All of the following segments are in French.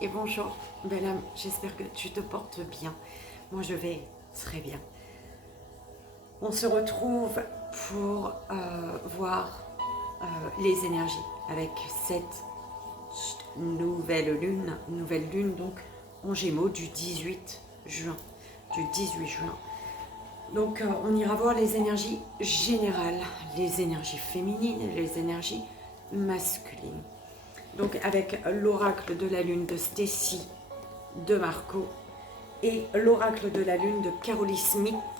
et bonjour, belle âme, j'espère que tu te portes bien. Moi je vais très bien. On se retrouve pour voir les énergies avec cette nouvelle lune donc en Gémeaux du 18 juin. Donc on ira voir les énergies générales, les énergies féminines et les énergies masculines. Donc avec l'oracle de la lune de Stacy de Marco et l'oracle de la lune de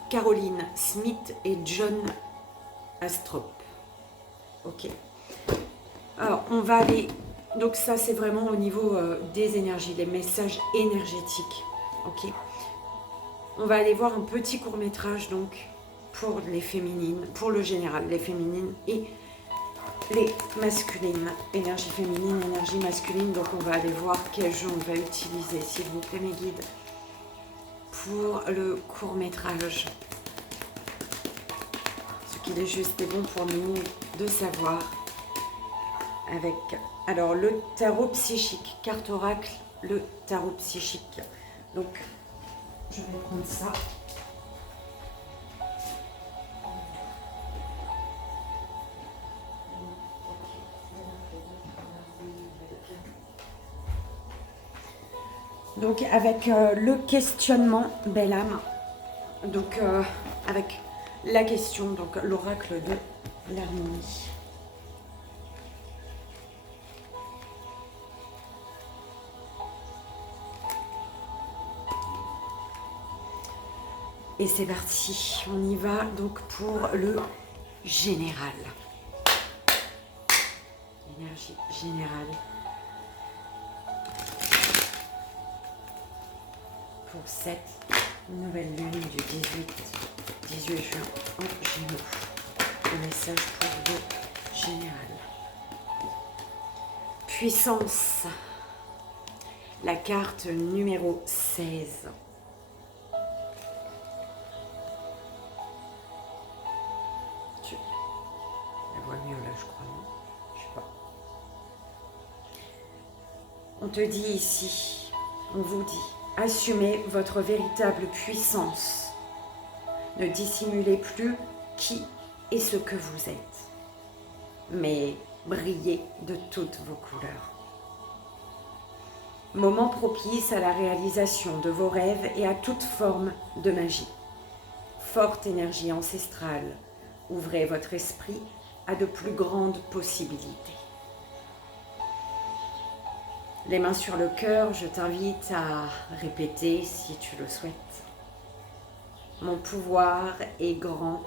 Caroline Smith et John Astrop. Ok. Alors on va aller, donc ça c'est vraiment au niveau des énergies, les messages énergétiques. Ok. On va aller voir un petit court métrage donc pour les féminines, pour le général, les féminines et les masculines, énergie féminine, énergie masculine. Donc on va aller voir quel jeu on va utiliser, s'il vous plaît mes guides, pour le court métrage. Ce qu'il est juste et bon pour nous de savoir avec, alors le tarot psychique, carte oracle, le tarot psychique. Donc je vais prendre ça. Donc avec le questionnement, belle âme, donc avec la question, donc l'oracle de l'harmonie. Et c'est parti, on y va donc pour le général. Énergie générale. Pour cette nouvelle lune du 18 juin en Gémeaux. Le message pour le général. Puissance. La carte numéro 16. La voix mieux là, je crois, non? Je sais pas. On te dit ici, on vous dit, assumez votre véritable puissance. Ne dissimulez plus qui et ce que vous êtes, mais brillez de toutes vos couleurs. Moment propice à la réalisation de vos rêves et à toute forme de magie. Forte énergie ancestrale, ouvrez votre esprit à de plus grandes possibilités. Les mains sur le cœur, je t'invite à répéter si tu le souhaites. Mon pouvoir est grand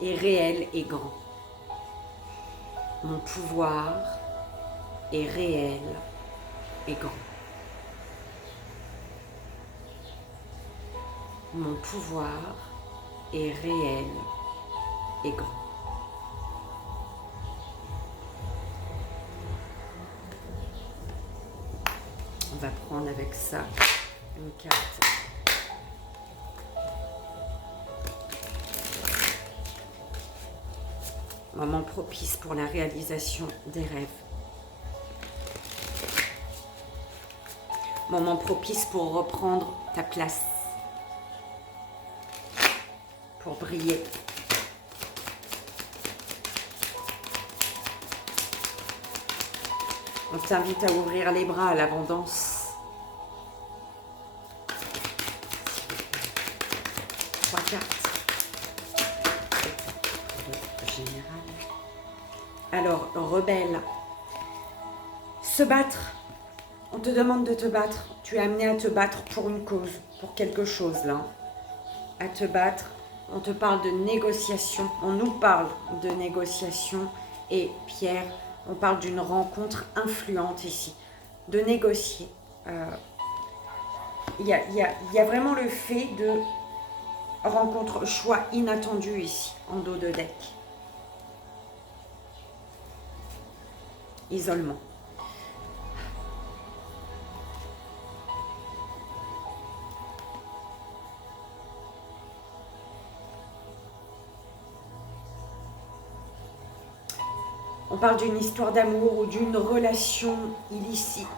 et réel et grand. Mon pouvoir est réel et grand. Mon pouvoir est réel et grand. On va prendre avec ça une carte. Moment propice pour la réalisation des rêves. Moment propice pour reprendre ta place. Pour briller. On t'invite à ouvrir les bras à l'abondance. 3 cartes. Général. Alors, rebelle. Se battre. On te demande de te battre. Tu es amené à te battre pour une cause, pour quelque chose là. À te battre. On te parle de négociation. On nous parle de négociation. Et Pierre, on parle d'une rencontre influente ici. De négocier. Il y a vraiment le fait de rencontre, choix inattendu ici, en dos de deck. Isolement. On parle d'une histoire d'amour ou d'une relation illicite.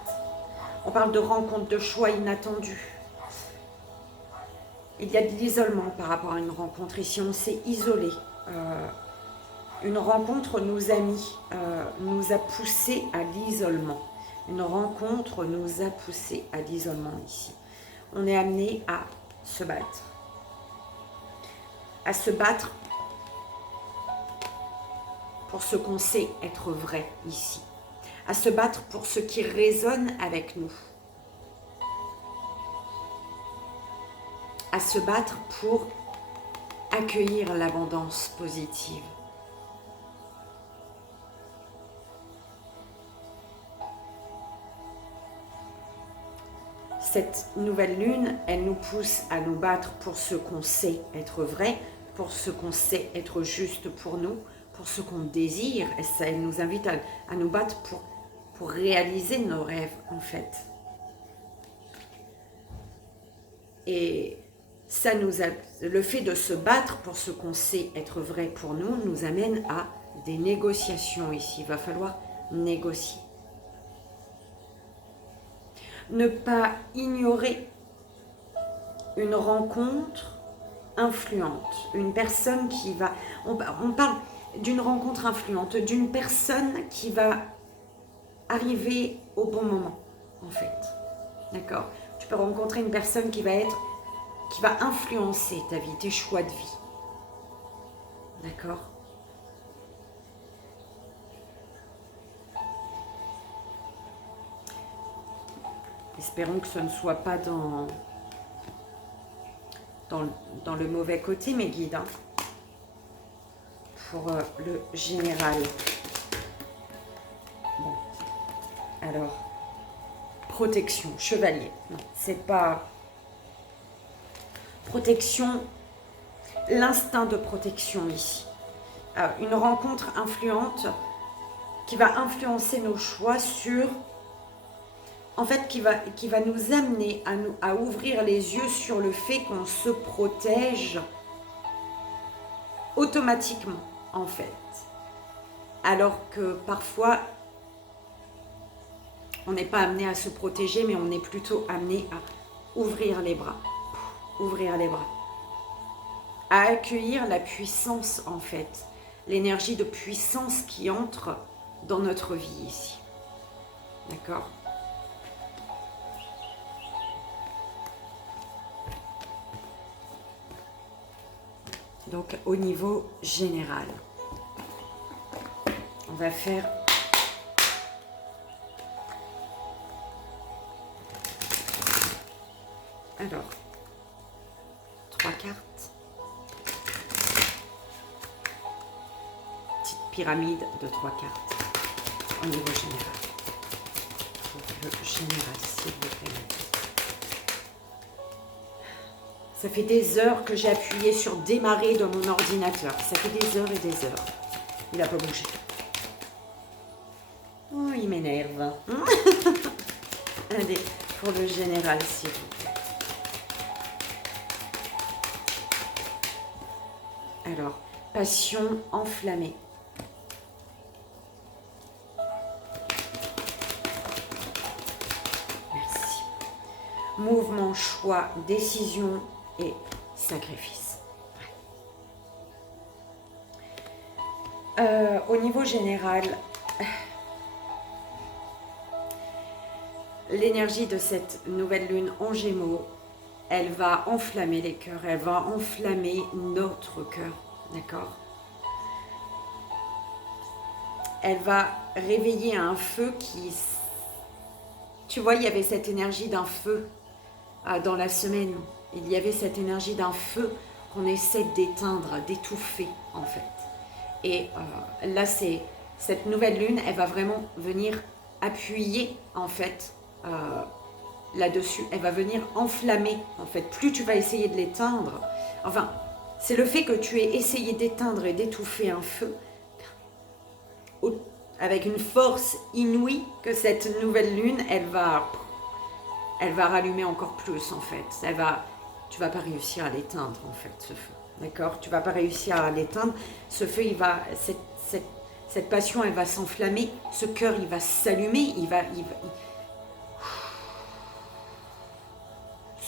On parle de rencontres, de choix inattendus. Il y a de l'isolement par rapport à une rencontre. Ici, on s'est isolé. Une rencontre nous a nous a poussé à l'isolement. Une rencontre nous a poussé à l'isolement ici. On est amené à se battre. À se battre pour ce qu'on sait être vrai ici. À se battre pour ce qui résonne avec nous. À se battre pour accueillir l'abondance positive. Cette nouvelle lune, elle nous pousse à nous battre pour ce qu'on sait être vrai, pour ce qu'on sait être juste pour nous, pour ce qu'on désire. Et ça, elle nous invite à nous battre pour réaliser nos rêves, en fait. Et ça le fait de se battre pour ce qu'on sait être vrai pour nous, nous amène à des négociations ici. Il va falloir négocier. Ne pas ignorer une rencontre influente, une personne qui va... On parle d'une rencontre influente, d'une personne qui va arriver au bon moment, en fait. D'accord? Tu peux rencontrer une personne qui va influencer ta vie, tes choix de vie. D'accord? Espérons que ce ne soit pas dans le mauvais côté, mes guides. Hein, pour le général. Bon. Alors, protection, chevalier. Non, c'est pas... Protection, l'instinct de protection ici. Une rencontre influente qui va influencer nos choix sur... En fait, qui va nous amener à ouvrir les yeux sur le fait qu'on se protège automatiquement, en fait. Alors que parfois, on n'est pas amené à se protéger, mais on est plutôt amené à ouvrir les bras. Ouvrir les bras. À accueillir la puissance, en fait. L'énergie de puissance qui entre dans notre vie ici. D'accord ? Donc, au niveau général, on va faire alors 3 cartes, petite pyramide de 3 cartes au niveau général. Pour le général, s'il vous plaît. Ça fait des heures que j'ai appuyé sur démarrer de mon ordinateur. Ça fait des heures et des heures. Il n'a pas bougé. Oh, il m'énerve. Allez, pour le général, s'il vous plaît. Alors, passion enflammée. Merci. Mouvement, choix, décision et sacrifice. Au niveau général, l'énergie de cette nouvelle lune en Gémeaux, elle va enflammer les cœurs, elle va enflammer notre cœur, d'accord? Elle va réveiller un feu qui... Tu vois, il y avait cette énergie d'un feu dans la semaine. Il y avait cette énergie d'un feu qu'on essaie d'éteindre, d'étouffer en fait. Et là, c'est cette nouvelle lune, elle va vraiment venir appuyer en fait là-dessus. Elle va venir enflammer en fait. Plus tu vas essayer de l'éteindre, enfin, c'est le fait que tu aies essayé d'éteindre et d'étouffer un feu avec une force inouïe que cette nouvelle lune, elle va rallumer encore plus en fait. Tu vas pas réussir à l'éteindre en fait, ce feu. D'accord? Tu vas pas réussir à l'éteindre. Ce feu, cette passion, elle va s'enflammer. Ce cœur, il va s'allumer.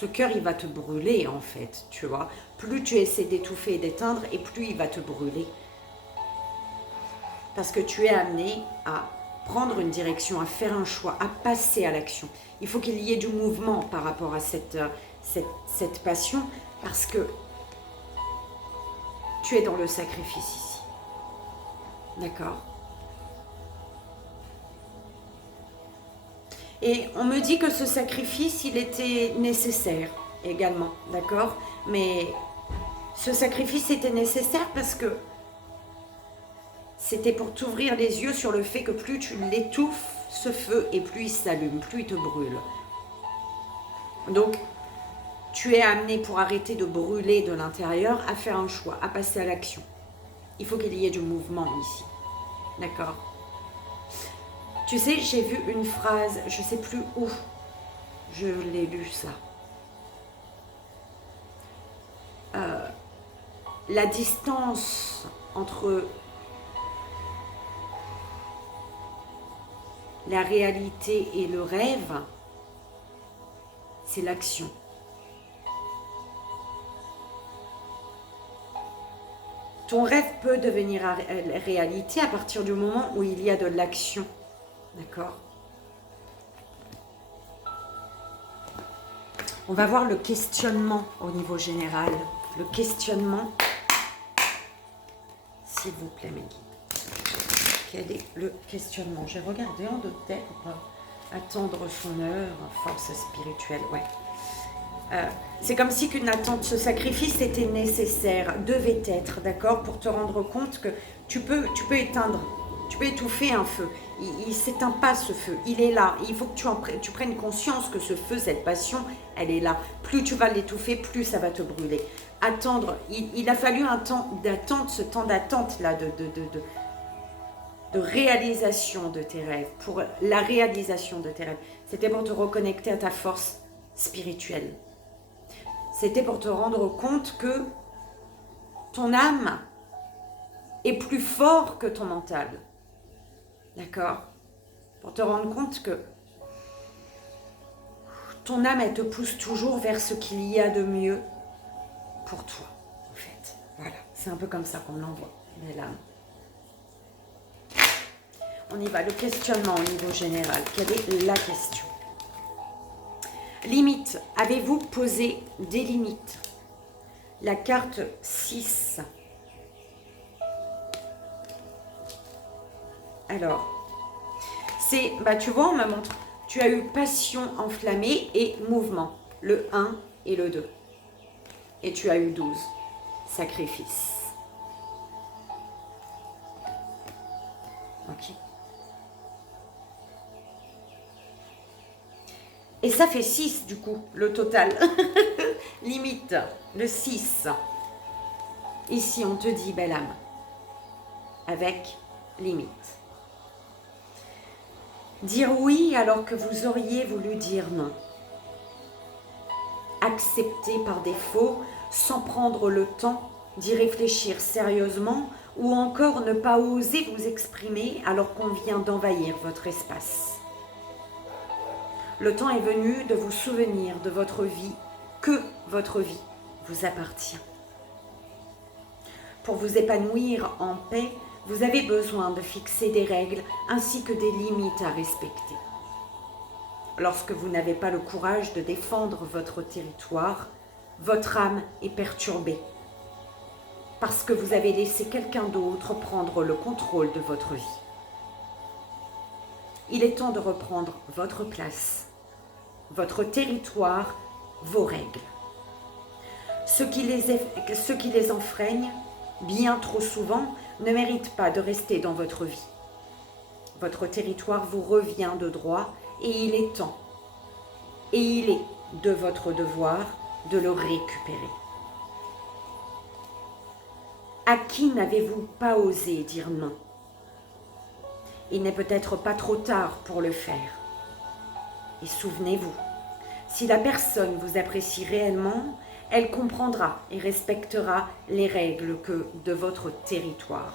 Ce cœur, il va te brûler en fait, tu vois. Plus tu essaies d'étouffer et d'éteindre, et plus il va te brûler. Parce que tu es amené à prendre une direction, à faire un choix, à passer à l'action. Il faut qu'il y ait du mouvement par rapport à cette passion, parce que tu es dans le sacrifice ici. D'accord? Et on me dit que ce sacrifice, il était nécessaire également, d'accord? Mais ce sacrifice était nécessaire parce que c'était pour t'ouvrir les yeux sur le fait que plus tu l'étouffes, ce feu, et plus il s'allume, plus il te brûle. Donc, tu es amené pour arrêter de brûler de l'intérieur à faire un choix, à passer à l'action. Il faut qu'il y ait du mouvement ici. D'accord? Tu sais, j'ai vu une phrase, je ne sais plus où, je l'ai lu ça. La distance entre la réalité et le rêve, c'est l'action. Ton rêve peut devenir réalité à partir du moment où il y a de l'action. D'accord? On va voir le questionnement au niveau général. Le questionnement, s'il vous plaît, mes guides. Quel est le questionnement? J'ai regardé en d'autres decks pour attendre son heure, force spirituelle, ouais. C'est comme si qu'une attente, ce sacrifice était nécessaire, devait être, d'accord, pour te rendre compte que tu peux éteindre, tu peux étouffer un feu. Il ne s'éteint pas ce feu, il est là. Il faut que tu prennes conscience que ce feu, cette passion, elle est là. Plus tu vas l'étouffer, plus ça va te brûler. Attendre, il a fallu un temps d'attente, ce temps d'attente-là, de réalisation de tes rêves, pour la réalisation de tes rêves. C'était pour te reconnecter à ta force spirituelle. C'était pour te rendre compte que ton âme est plus fort que ton mental. D'accord? Pour te rendre compte que ton âme, elle te pousse toujours vers ce qu'il y a de mieux pour toi, en fait. Voilà, c'est un peu comme ça qu'on l'envoie, l'âme. On y va, le questionnement au niveau général. Quelle est la question? Limite, avez-vous posé des limites? La carte 6. Alors, c'est, tu vois, on me montre, tu as eu passion enflammée et mouvement, le 1 et le 2. Et tu as eu 12, sacrifice. Ok. Et ça fait 6 du coup, le total. Limite, le 6. Ici, on te dit, belle âme, avec limite. Dire oui alors que vous auriez voulu dire non. Accepter par défaut sans prendre le temps d'y réfléchir sérieusement ou encore ne pas oser vous exprimer alors qu'on vient d'envahir votre espace. Le temps est venu de vous souvenir de votre vie, que votre vie vous appartient. Pour vous épanouir en paix, vous avez besoin de fixer des règles ainsi que des limites à respecter. Lorsque vous n'avez pas le courage de défendre votre territoire, votre âme est perturbée parce que vous avez laissé quelqu'un d'autre prendre le contrôle de votre vie. Il est temps de reprendre votre place, votre territoire, vos règles. Ceux qui les enfreignent, bien trop souvent, ne méritent pas de rester dans votre vie. Votre territoire vous revient de droit et il est temps. Et il est de votre devoir de le récupérer. À qui n'avez-vous pas osé dire non? Il n'est peut-être pas trop tard pour le faire. Et souvenez-vous, si la personne vous apprécie réellement, elle comprendra et respectera les règles de votre territoire.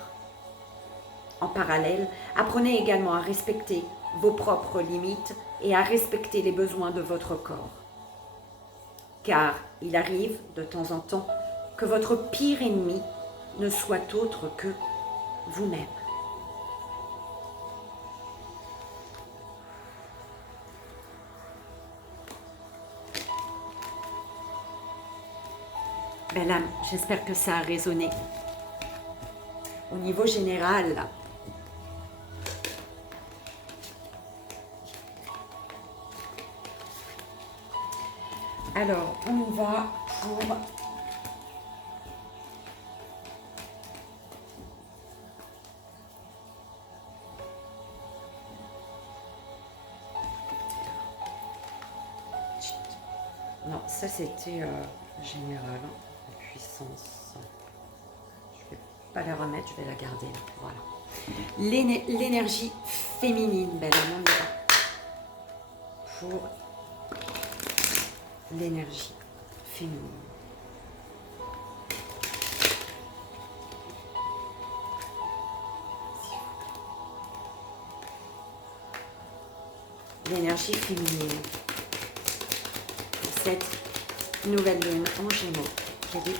En parallèle, apprenez également à respecter vos propres limites et à respecter les besoins de votre corps. car il arrive de temps en temps que votre pire ennemi ne soit autre que vous-même. Belle âme, j'espère que ça a résonné. Au niveau général, alors on y va pour non, ça c'était général, la puissance. Je vais pas la remettre, je vais la garder là. Voilà. L'énergie féminine, belle âme, on y va pour l'énergie féminine. L'énergie féminine. Pour cette nouvelle lune en Gémeaux, quel est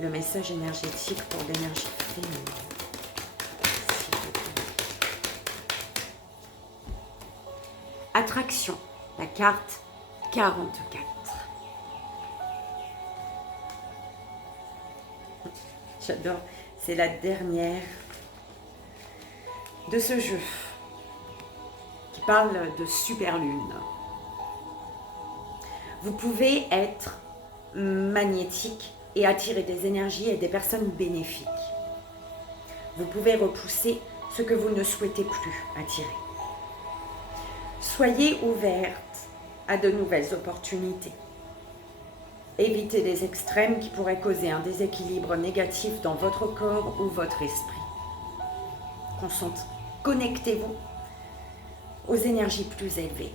le message énergétique pour l'énergie féminine? Attraction, la carte 44. J'adore, c'est la dernière de ce jeu qui parle de super lune. Vous pouvez être magnétique et attirer des énergies et des personnes bénéfiques. Vous pouvez repousser ce que vous ne souhaitez plus attirer. Soyez ouverte à de nouvelles opportunités. Évitez les extrêmes qui pourraient causer un déséquilibre négatif dans votre corps ou votre esprit. Connectez-vous aux énergies plus élevées.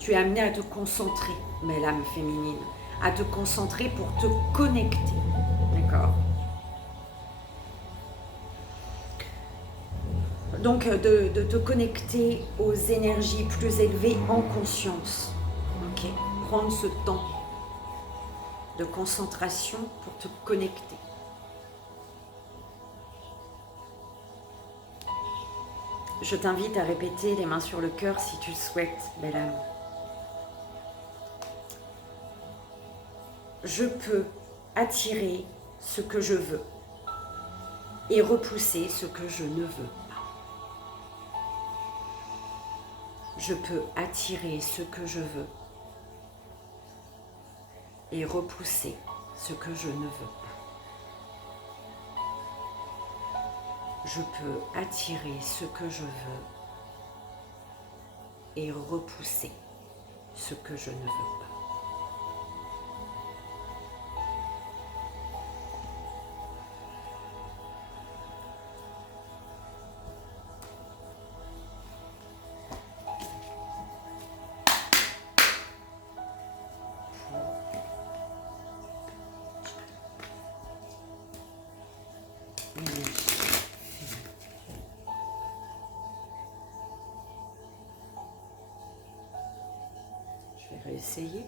Tu es amené à te concentrer, mais l'âme féminine, à te concentrer pour te connecter. D'accord? Donc, de te connecter aux énergies plus élevées en conscience. Ok? Prendre ce temps de concentration pour te connecter. Je t'invite à répéter les mains sur le cœur si tu le souhaites, belle âme. Je peux attirer ce que je veux et repousser ce que je ne veux pas. Je peux attirer ce que je veux et repousser ce que je ne veux pas. Je peux attirer ce que je veux et repousser ce que je ne veux pas. Je vais réessayer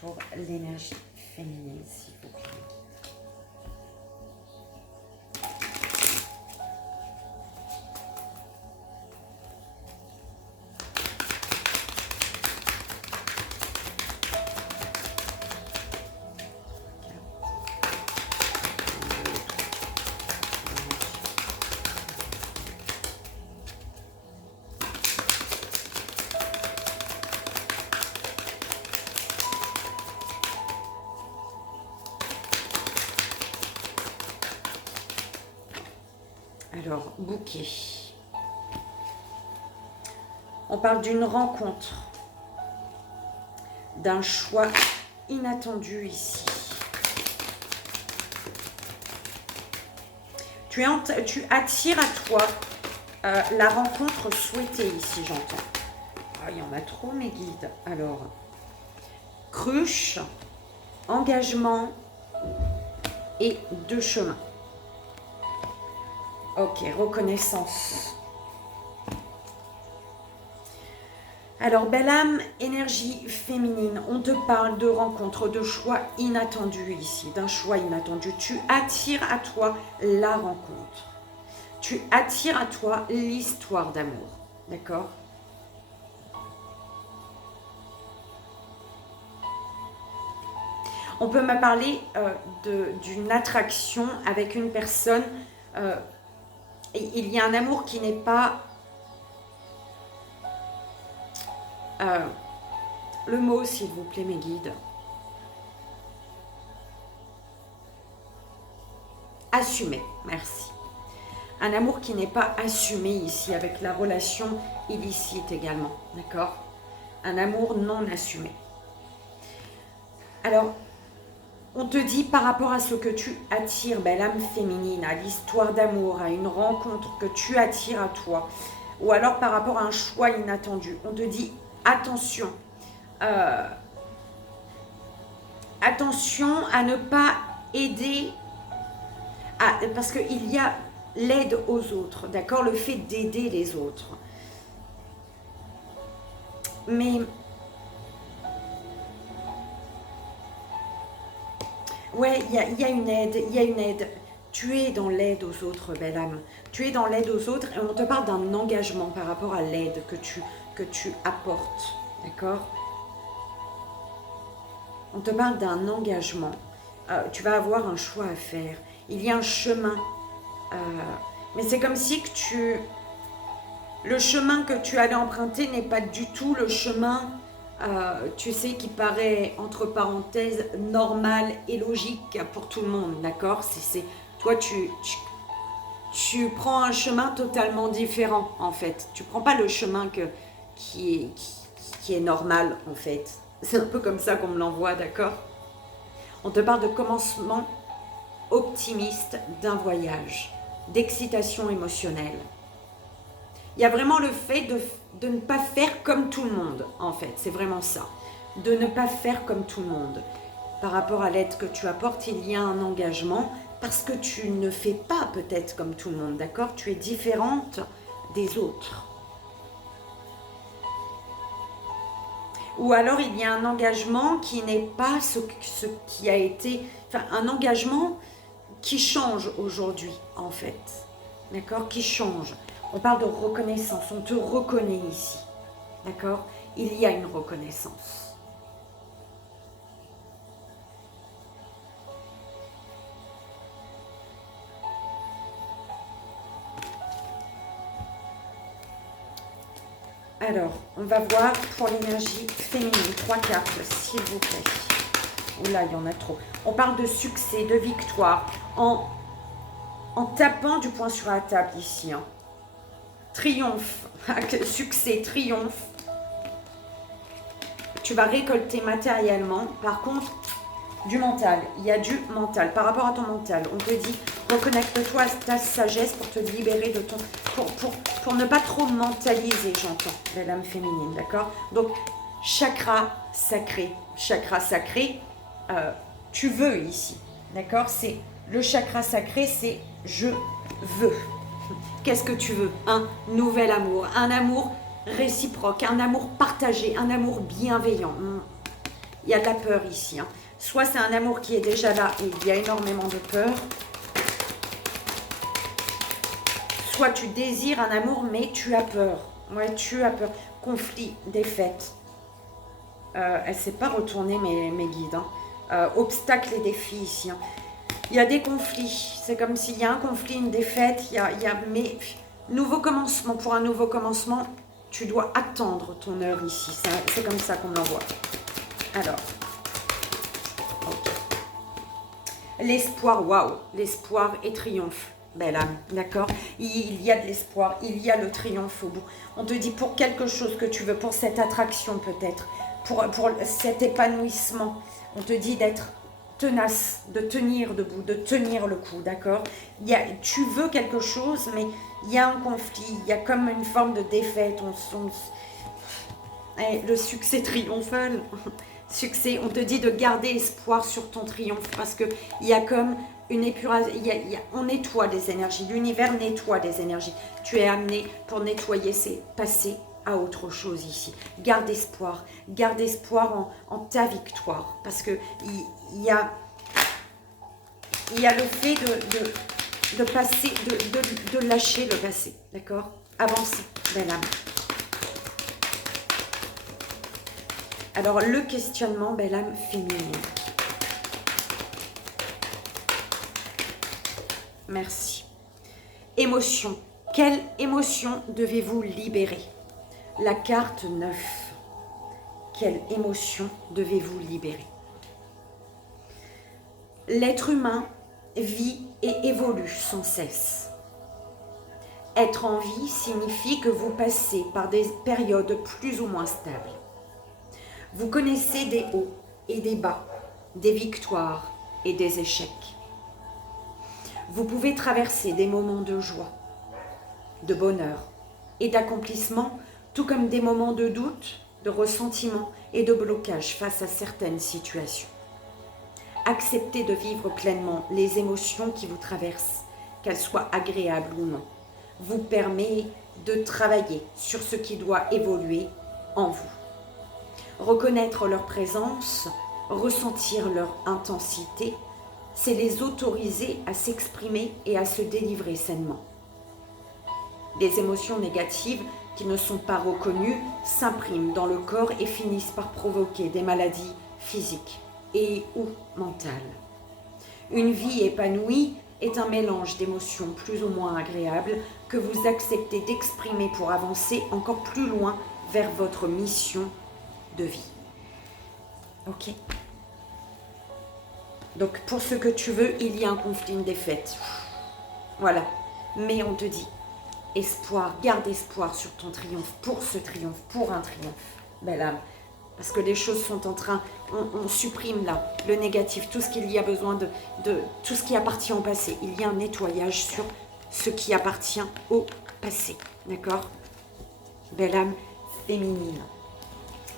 pour l'énergie féminine, s'il vous plaît. Alors, bouquet. On parle d'une rencontre, d'un choix inattendu ici. Tu attires à toi la rencontre souhaitée ici, j'entends. Ah, il y en a trop, mes guides. Alors, cruche, engagement et deux chemins. Ok, reconnaissance. Alors, belle âme, énergie féminine, on te parle de rencontres, de choix inattendus ici, d'un choix inattendu. Tu attires à toi la rencontre. Tu attires à toi l'histoire d'amour. D'accord? On peut me parler d'une attraction avec une personne. Il y a un amour qui n'est pas... le mot, s'il vous plaît, mes guides. Assumé, merci. Un amour qui n'est pas assumé ici, avec la relation illicite également, d'accord? Un amour non assumé. Alors, on te dit par rapport à ce que tu attires, belle âme féminine, à l'histoire d'amour, à une rencontre que tu attires à toi, ou alors par rapport à un choix inattendu, on te dit attention, attention à ne pas aider, parce qu'il y a l'aide aux autres, d'accord, le fait d'aider les autres. Mais ouais, il y a une aide, il y a une aide. Tu es dans l'aide aux autres, belle âme. Tu es dans l'aide aux autres et on te parle d'un engagement par rapport à l'aide que tu apportes, d'accord? On te parle d'un engagement. Tu vas avoir un choix à faire. Il y a un chemin. Mais c'est comme si que le chemin que tu allais emprunter n'est pas du tout le chemin, tu sais, qui paraît, entre parenthèses, normal et logique pour tout le monde, d'accord? Toi, tu prends un chemin totalement différent, en fait. Tu prends pas le chemin qui est normal, en fait. C'est un peu comme ça qu'on me l'envoie, d'accord? On te parle de commencement optimiste d'un voyage, d'excitation émotionnelle. Il y a vraiment le fait de ne pas faire comme tout le monde, en fait. C'est vraiment ça. De ne pas faire comme tout le monde. Par rapport à l'aide que tu apportes, il y a un engagement parce que tu ne fais pas peut-être comme tout le monde, d'accord? Tu es différente des autres. Ou alors il y a un engagement qui n'est pas ce qui a été... Enfin, un engagement qui change aujourd'hui, en fait. D'accord? Qui change. On parle de reconnaissance, on te reconnaît ici. D'accord? Il y a une reconnaissance. Alors, on va voir pour l'énergie féminine. 3 cartes, s'il vous plaît. Oula, il y en a trop. On parle de succès, de victoire. En tapant du poing sur la table ici. Hein. Triomphe, succès, triomphe. Tu vas récolter matériellement. Par contre, du mental. Il y a du mental. Par rapport à ton mental, on te dit reconnecte-toi à ta sagesse pour te libérer de ton... Pour ne pas trop mentaliser, j'entends, la lame féminine, d'accord? Donc, chakra sacré. Chakra sacré, tu veux ici, d'accord? C'est le chakra sacré, c'est je veux. Qu'est-ce que tu veux? Un nouvel amour, un amour réciproque, un amour partagé, un amour bienveillant. Il y a de la peur ici. Hein. Soit c'est un amour qui est déjà là et il y a énormément de peur. Soit tu désires un amour mais tu as peur. Ouais, tu as peur. Conflit, défaite. Elle ne s'est pas retournée mes guides. Hein. Obstacles et défis ici. Hein. Il y a des conflits. C'est comme s'il y a un conflit, une défaite. Mais nouveau commencement. Pour un nouveau commencement, tu dois attendre ton heure ici. C'est comme ça qu'on l'envoie. Alors. Okay. L'espoir, waouh. L'espoir et triomphe. Belle âme, d'accord? Il y a de l'espoir, il y a le triomphe au bout. On te dit pour quelque chose que tu veux, pour cette attraction peut-être, pour cet épanouissement. On te dit d'être tenace, de tenir debout, de tenir le coup, d'accord? Tu veux quelque chose, mais il y a un conflit, il y a comme une forme de défaite. Le succès triomphal, succès, on te dit de garder espoir sur ton triomphe parce qu'il y a comme... une épuration, on nettoie des énergies, l'univers nettoie des énergies. Tu es amené pour nettoyer ces passés, à autre chose ici. Garde espoir en ta victoire. Parce que il y a le fait de passer, de lâcher le passé. D'accord? Avancer, belle âme. Alors, le questionnement, belle âme féminine. Merci. Émotion. Quelle émotion devez-vous libérer? La carte 9. Quelle émotion devez-vous libérer? L'être humain vit et évolue sans cesse. Être en vie signifie que vous passez par des périodes plus ou moins stables. Vous connaissez des hauts et des bas, des victoires et des échecs. Vous pouvez traverser des moments de joie, de bonheur et d'accomplissement, tout comme des moments de doute, de ressentiment et de blocage face à certaines situations. Acceptez de vivre pleinement les émotions qui vous traversent, qu'elles soient agréables ou non, vous permet de travailler sur ce qui doit évoluer en vous. Reconnaître leur présence, ressentir leur intensité, c'est les autoriser à s'exprimer et à se délivrer sainement. Les émotions négatives qui ne sont pas reconnues s'impriment dans le corps et finissent par provoquer des maladies physiques et ou mentales. Une vie épanouie est un mélange d'émotions plus ou moins agréables que vous acceptez d'exprimer pour avancer encore plus loin vers votre mission de vie. Ok. Donc pour ce que tu veux, il y a un conflit, une défaite. Voilà. Mais on te dit, espoir, garde espoir sur ton triomphe, pour ce triomphe, pour un triomphe. Belle âme. Parce que les choses sont en train, on supprime là le négatif, tout ce qu'il y a besoin de tout ce qui appartient au passé. Il y a un nettoyage sur ce qui appartient au passé. D'accord? Belle âme féminine.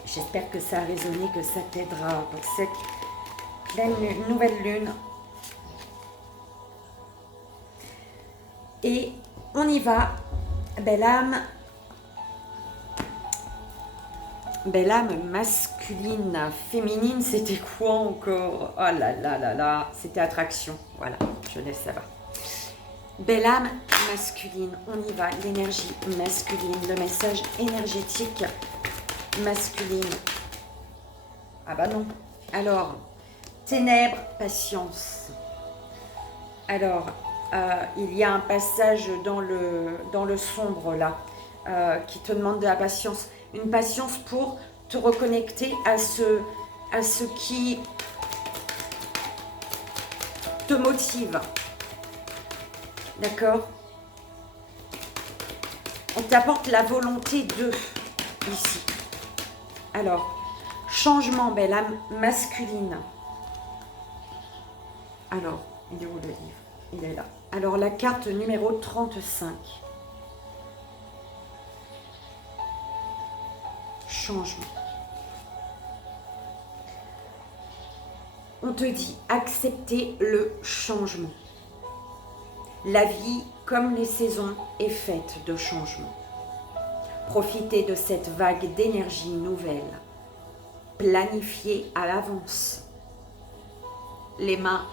J'espère que ça a résonné, que ça t'aidera pour cette nouvelle lune. Et on y va, belle âme. Belle âme masculine, féminine, c'était quoi encore? Oh là là là là, c'était attraction. Voilà, je laisse ça va. Belle âme masculine, on y va. L'énergie masculine, le message énergétique masculine. Ah bah non. Alors, ténèbres, patience. Alors, il y a un passage dans le sombre là, qui te demande de la patience. Une patience pour te reconnecter à ce qui te motive. D'accord? On t'apporte la volonté de ici. Alors, changement, belle âme masculine. Alors, il est où le livre? Il est là. Alors, la carte numéro 35. Changement. On te dit, accepter le changement. La vie, comme les saisons, est faite de changements. Profitez de cette vague d'énergie nouvelle. Planifiez à l'avance. Les mains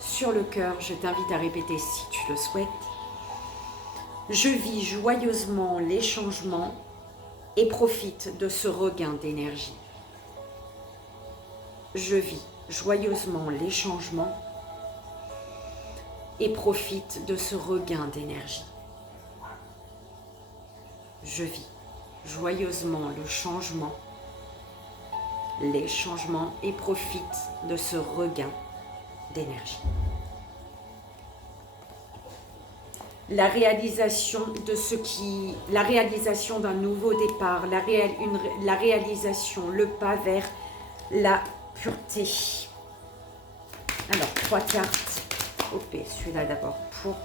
sur le cœur, je t'invite à répéter si tu le souhaites. Je vis joyeusement les changements et profite de ce regain d'énergie. Je vis joyeusement les changements et profite de ce regain d'énergie. Je vis joyeusement le changement, les changements et profite de ce regain d'énergie. La réalisation d'un nouveau départ, la réalisation, le pas vers la pureté. Alors, 3 cartes. Ok, celui-là d'abord pour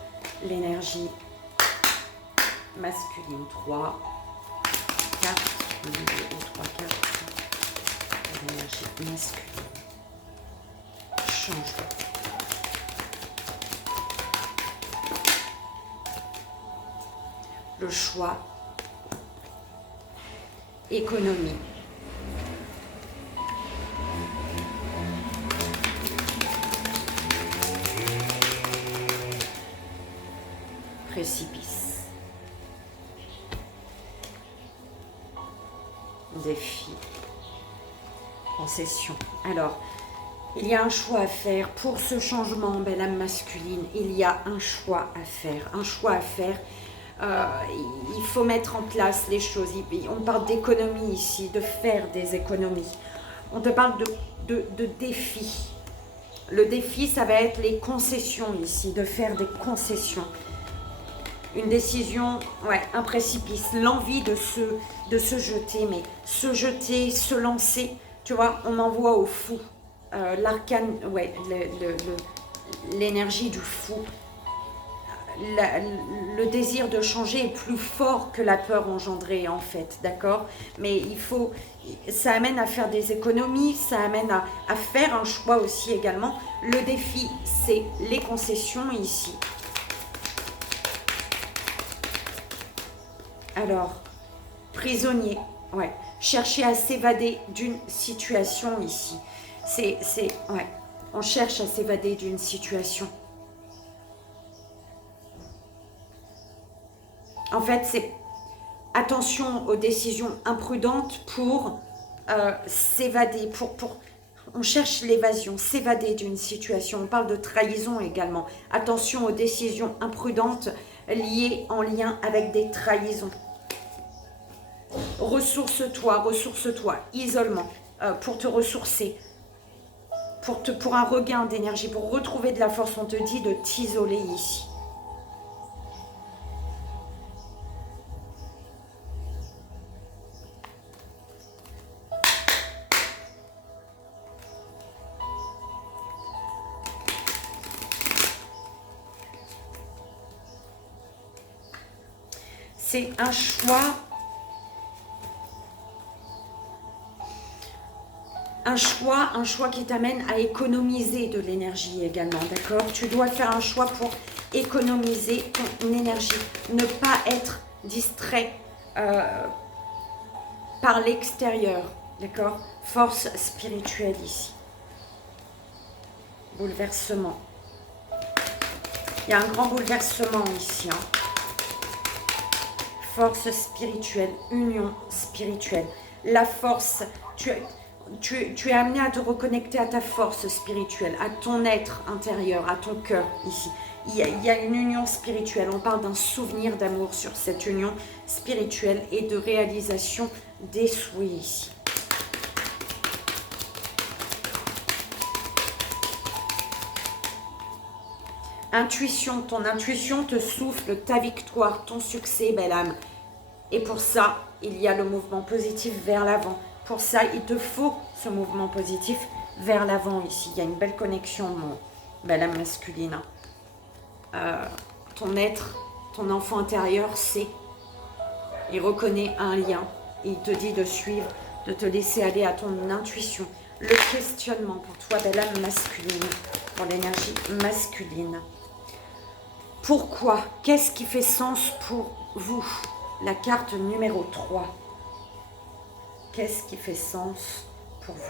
l'énergie masculine. 3 cartes, 3 cartes pour l'énergie masculine. Changement. Le choix économie. Précipice. Défi. Concession. Alors, il y a un choix à faire. Pour ce changement, belle âme masculine, il y a un choix à faire. Un choix à faire. Il faut mettre en place les choses. On parle d'économie ici, de faire des économies. On te parle de défi. Le défi, ça va être les concessions ici, de faire des concessions. Une décision, ouais, un précipice, l'envie de se jeter, mais se jeter, se lancer, tu vois, on envoie au fou. L'arcane, ouais, l'énergie du fou. Le désir de changer est plus fort que la peur engendrée en fait, d'accord? Mais ça amène à faire des économies, ça amène à faire un choix aussi également. Le défi, c'est les concessions ici. Alors, prisonnier, ouais, chercher à s'évader d'une situation ici. Ouais, on cherche à s'évader d'une situation. En fait, c'est attention aux décisions imprudentes pour s'évader, on cherche l'évasion, s'évader d'une situation. On parle de trahison également. Attention aux décisions imprudentes liées en lien avec des trahisons. Ressource-toi, isolement, pour te ressourcer, pour un regain d'énergie, pour retrouver de la force. On te dit de t'isoler ici. C'est un choix qui t'amène à économiser de l'énergie également, d'accord? Tu dois faire un choix pour économiser ton énergie, ne pas être distrait par l'extérieur, d'accord? Force spirituelle ici. Bouleversement. Il y a un grand bouleversement ici, hein. Force spirituelle, union spirituelle. La force, tu es amené à te reconnecter à ta force spirituelle, à ton être intérieur, à ton cœur ici. Il y a une union spirituelle. On parle d'un souvenir d'amour sur cette union spirituelle et de réalisation des souhaits ici. Intuition, ton intuition te souffle ta victoire, ton succès, belle âme. Et pour ça, il y a le mouvement positif vers l'avant. Pour ça, il te faut ce mouvement positif vers l'avant ici. Il y a une belle connexion, mon belle âme masculine. Ton être, ton enfant intérieur sait. Il reconnaît un lien. Il te dit de suivre, de te laisser aller à ton intuition. Le questionnement pour toi, belle âme masculine, pour l'énergie masculine. Pourquoi? Qu'est-ce qui fait sens pour vous? La carte numéro 3. Qu'est-ce qui fait sens pour vous?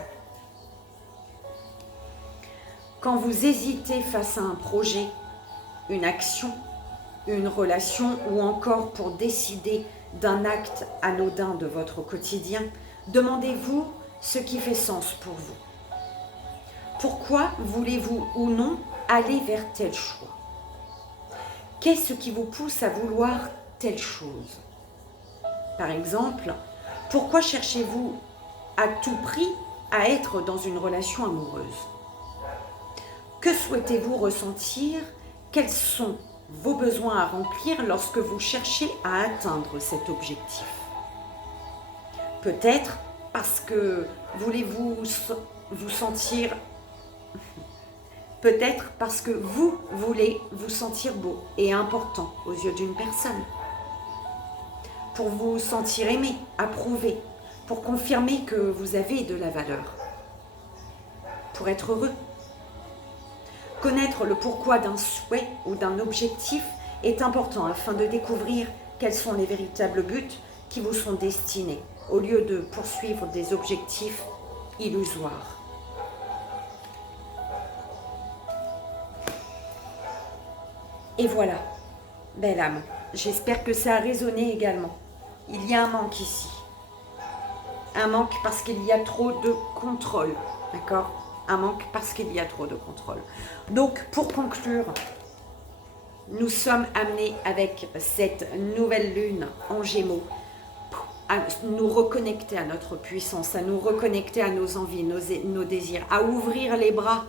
Quand vous hésitez face à un projet, une action, une relation ou encore pour décider d'un acte anodin de votre quotidien, demandez-vous ce qui fait sens pour vous. Pourquoi voulez-vous ou non aller vers tel choix? Qu'est-ce qui vous pousse à vouloir telle chose? Par exemple, pourquoi cherchez-vous à tout prix à être dans une relation amoureuse? Que souhaitez-vous ressentir? Quels sont vos besoins à remplir lorsque vous cherchez à atteindre cet objectif? Peut-être parce que voulez-vous vous sentir... Peut-être parce que vous voulez vous sentir beau et important aux yeux d'une personne. Pour vous sentir aimé, approuvé, pour confirmer que vous avez de la valeur. Pour être heureux. Connaître le pourquoi d'un souhait ou d'un objectif est important afin de découvrir quels sont les véritables buts qui vous sont destinés, au lieu de poursuivre des objectifs illusoires. Et voilà, belle âme, j'espère que ça a résonné également. Il y a un manque ici. Un manque parce qu'il y a trop de contrôle, d'accord? Un manque parce qu'il y a trop de contrôle. Donc, pour conclure, nous sommes amenés avec cette nouvelle lune en Gémeaux à nous reconnecter à notre puissance, à nous reconnecter à nos envies, nos désirs, à ouvrir les bras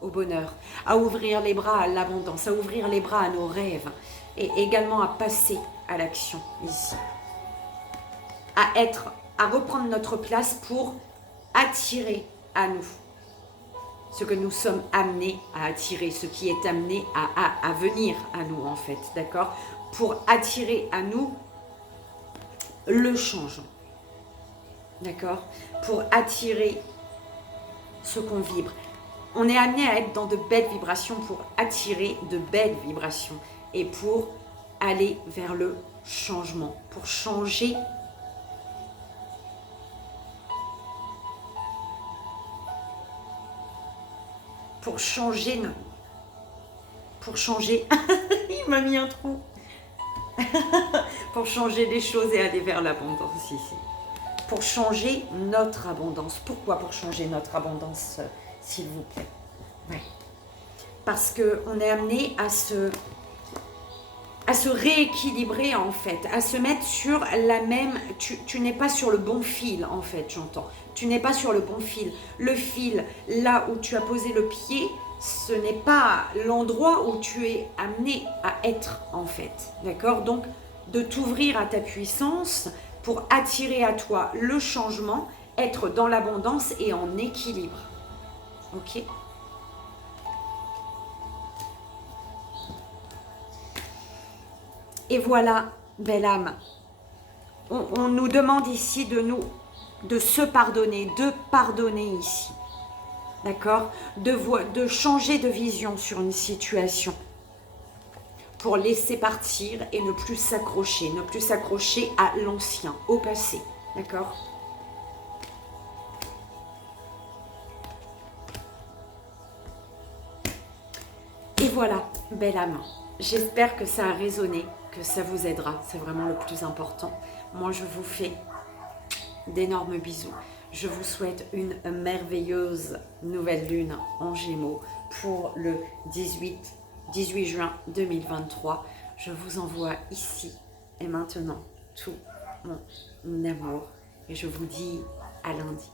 au bonheur, à ouvrir les bras à l'abondance, à ouvrir les bras à nos rêves et également à passer à l'action ici. À reprendre notre place pour attirer à nous ce que nous sommes amenés à attirer, ce qui est amené à venir à nous en fait, d'accord? Pour attirer à nous le changement, d'accord? Pour attirer ce qu'on vibre. On est amené à être dans de belles vibrations pour attirer de belles vibrations et pour aller vers le changement, pour changer il m'a mis un trou, pour changer les choses et aller vers l'abondance ici, pour changer notre abondance. Pourquoi pour changer notre abondance, s'il vous plaît? Ouais. Parce qu'on est amené à se rééquilibrer en fait, à se mettre sur la même... Tu n'es pas sur le bon fil en fait, j'entends. Tu n'es pas sur le bon fil. Le fil, là où tu as posé le pied, ce n'est pas l'endroit où tu es amené à être en fait. D'accord? Donc, de t'ouvrir à ta puissance pour attirer à toi le changement, être dans l'abondance et en équilibre. Ok? Et voilà, belle âme, on nous demande ici de se pardonner, de pardonner ici, d'accord? De changer de vision sur une situation pour laisser partir et ne plus s'accrocher à l'ancien, au passé, d'accord? Et voilà, belle âme, j'espère que ça a résonné, que ça vous aidera, c'est vraiment le plus important. Moi, je vous fais d'énormes bisous. Je vous souhaite une merveilleuse nouvelle lune en Gémeaux pour le 18 juin 2023. Je vous envoie ici et maintenant tout mon amour et je vous dis à lundi.